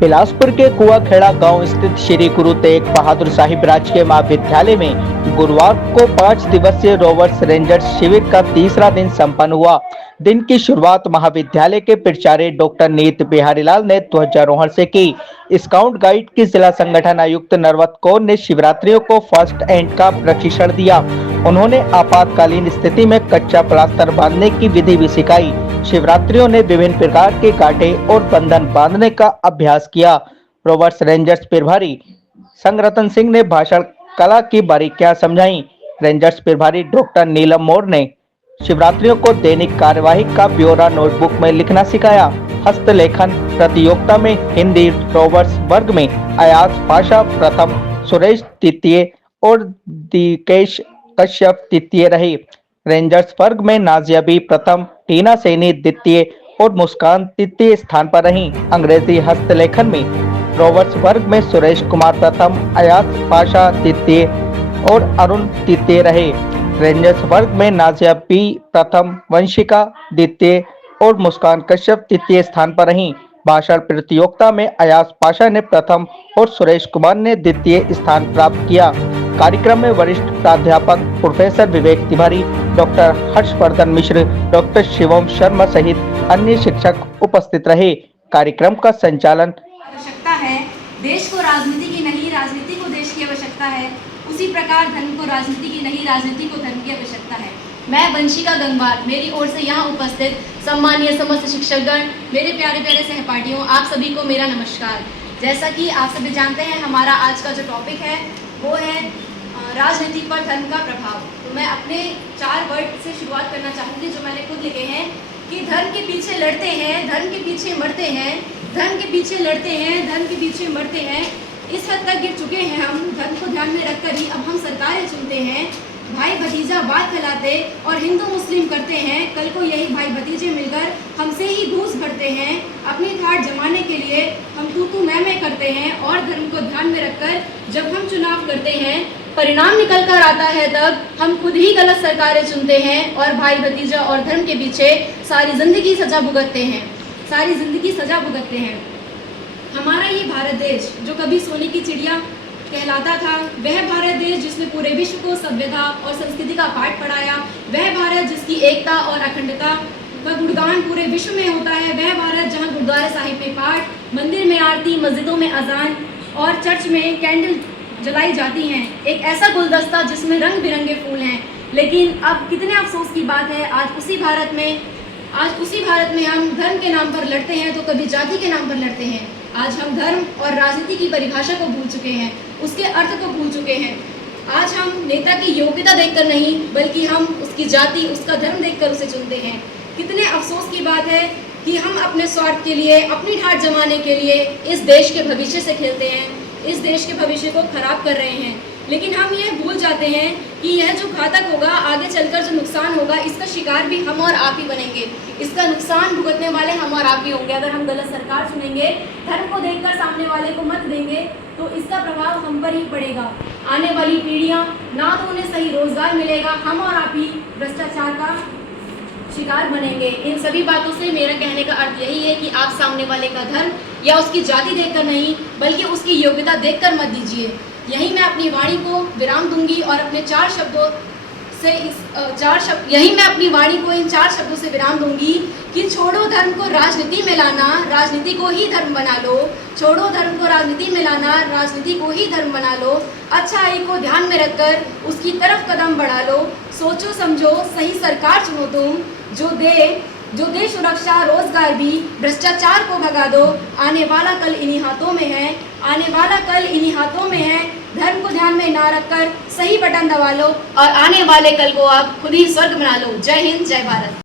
बिलासपुर के कुआखेड़ा गांव स्थित श्री गुरु तेग बहादुर साहिब राजकीय महाविद्यालय में गुरुवार को 5 दिवसीय रोवर्स रेंजर्स शिविर का तीसरा दिन संपन्न हुआ। दिन की शुरुआत महाविद्यालय के प्राचार्य डॉक्टर नीत बिहारी लाल ने ध्वजारोहण से की। स्काउट गाइड की जिला संगठन आयुक्त नरवत कौर ने शिवरात्रियों को फर्स्ट एड का प्रशिक्षण दिया। उन्होंने आपातकालीन स्थिति में कच्चा प्लास्टर बांधने की विधि भी सिखाई। शिवरात्रियों ने विभिन्न प्रकार के कांटे और बंधन बांधने का अभ्यास किया। रोवर्स रेंजर्स प्रभारी संगरतन सिंह ने भाषण कला की बारीकियां समझाई। रेंजर्स प्रभारी डॉक्टर नीलम मोर ने शिवरात्रियों को दैनिक कार्यवाही का ब्यौरा नोटबुक में लिखना सिखाया। हस्तलेखन प्रतियोगिता में हिंदी रोवर्स वर्ग में अयाज पाशा प्रथम, सुरेश द्वितीय और दिकेश कश्यप तृतीय रहे। रेंजर्स वर्ग में नाजिया बी प्रथम, टीना सैनी द्वितीय और मुस्कान तृतीय स्थान पर रहीं। अंग्रेजी हस्तलेखन में रोवर्स वर्ग में सुरेश कुमार प्रथम, अयाज पाशा द्वितीय और अरुण तृतीय रहे। रेंजर्स वर्ग में नाजिया बी प्रथम, वंशिका द्वितीय और मुस्कान कश्यप तृतीय स्थान पर रहीं। भाषण प्रतियोगिता में अयाज पाशा ने प्रथम और सुरेश कुमार ने द्वितीय स्थान प्राप्त किया। कार्यक्रम में वरिष्ठ प्राध्यापक प्रोफेसर विवेक तिवारी, डॉक्टर हर्षवर्धन मिश्र, डॉक्टर शिवम शर्मा सहित अन्य शिक्षक उपस्थित रहे। कार्यक्रम का संचालन आवश्यकता है। देश को राजनीति की नहीं, राजनीति को देश की आवश्यकता है। उसी प्रकार धर्म को राजनीति की नहीं, राजनीति को धर्म की आवश्यकता है। मैं वंशिका गंगवार, मेरी ओर से यहाँ उपस्थित सम्मानीय समस्त शिक्षकगण, मेरे प्यारे प्यारे सहपाठियों, आप सभी को मेरा नमस्कार। जैसा कि आप सभी जानते हैं, हमारा आज का जो टॉपिक है वो है राजनीति पर धर्म का प्रभाव। तो मैं अपने 4 वर्ड से शुरुआत करना चाहूँगी जो मैंने खुद लिखे हैं कि धर्म के पीछे लड़ते हैं, धर्म के पीछे मरते हैं, धर्म के पीछे लड़ते हैं, धर्म के पीछे मरते हैं। इस हद तक गिर चुके हैं हम, धर्म को ध्यान में रखकर ही अब हम सरकारें चुनते हैं। भाई भतीजा बात फैलाते और हिंदू मुस्लिम करते हैं। कल को यही भाई भतीजे मिलकर हमसे ही घूस भरते हैं। अपनी ठाट जमाने के लिए हम तू मैं करते हैं और धर्म को ध्यान में रखकर जब हम चुनाव करते हैं, परिणाम निकल कर आता है तब हम खुद ही गलत सरकारें चुनते हैं और भाई भतीजा और धर्म के पीछे सारी जिंदगी सजा भुगतते हैं, सारी जिंदगी सजा भुगतते हैं। हमारा ये भारत देश जो कभी सोने की चिड़िया कहलाता था, वह भारत देश जिसने पूरे विश्व को सभ्यता और संस्कृति का पाठ पढ़ाया, वह भारत जिसकी एकता और अखंडता का गुणगान पूरे विश्व में होता है, वह भारत जहां गुरुद्वारा साहिब में पाठ, मंदिर में आरती, मस्जिदों में अजान और चर्च में कैंडल जलाई जाती हैं। एक ऐसा गुलदस्ता जिसमें रंग बिरंगे फूल हैं। लेकिन अब कितने अफसोस की बात है, आज उसी भारत में हम धर्म के नाम पर लड़ते हैं तो कभी जाति के नाम पर लड़ते हैं। आज हम धर्म और राजनीति की परिभाषा को भूल चुके हैं, उसके अर्थ को भूल चुके हैं। आज हम नेता की योग्यता देखकर नहीं बल्कि हम उसकी जाति, उसका धर्म देखकर उसे चुनते हैं। कितने अफसोस की बात है कि हम अपने स्वार्थ के लिए, अपनी ठाट जमाने के लिए इस देश के भविष्य से खेलते हैं, इस देश के भविष्य को खराब कर रहे हैं। लेकिन हम ये भूल जाते हैं कि यह जो घातक होगा, आगे चलकर जो नुकसान होगा, इसका शिकार भी हम और आप ही बनेंगे। इसका नुकसान भुगतने वाले हम और आप ही होंगे। अगर हम गलत सरकार चुनेंगे, धर्म को देखकर सामने वाले को मत देंगे, तो इसका प्रभाव हम पर ही पड़ेगा। आने वाली पीढ़ियां ना तो उन्हें सही रोजगार मिलेगा, हम और आप ही भ्रष्टाचार का शिकार बनेंगे। इन सभी बातों से मेरा कहने का अर्थ यही है कि आप सामने वाले का धर्म या उसकी जाति देखकर नहीं बल्कि उसकी योग्यता देखकर मत दीजिए। यही मैं अपनी वाणी को विराम दूंगी और अपने 4 शब्दों से यही मैं अपनी वाणी को इन 4 शब्दों से विराम दूंगी कि छोड़ो धर्म को राजनीति में लाना, राजनीति को ही धर्म बना लो। छोड़ो धर्म को राजनीति में लाना, राजनीति को ही धर्म बना लो। अच्छाई को ध्यान में रखकर उसकी तरफ कदम बढ़ा लो। सोचो समझो सही सरकार चुनो तुम, जो दे सुरक्षा, रोजगार भी, भ्रष्टाचार को भगा दो। आने वाला कल इन्हीं हाथों में है, आने वाला कल इन्हीं हाथों में है। धर्म को ध्यान में ना रखकर सही बटन दबा लो और आने वाले कल को आप खुद ही स्वर्ग बना लो। जय हिंद, जय भारत।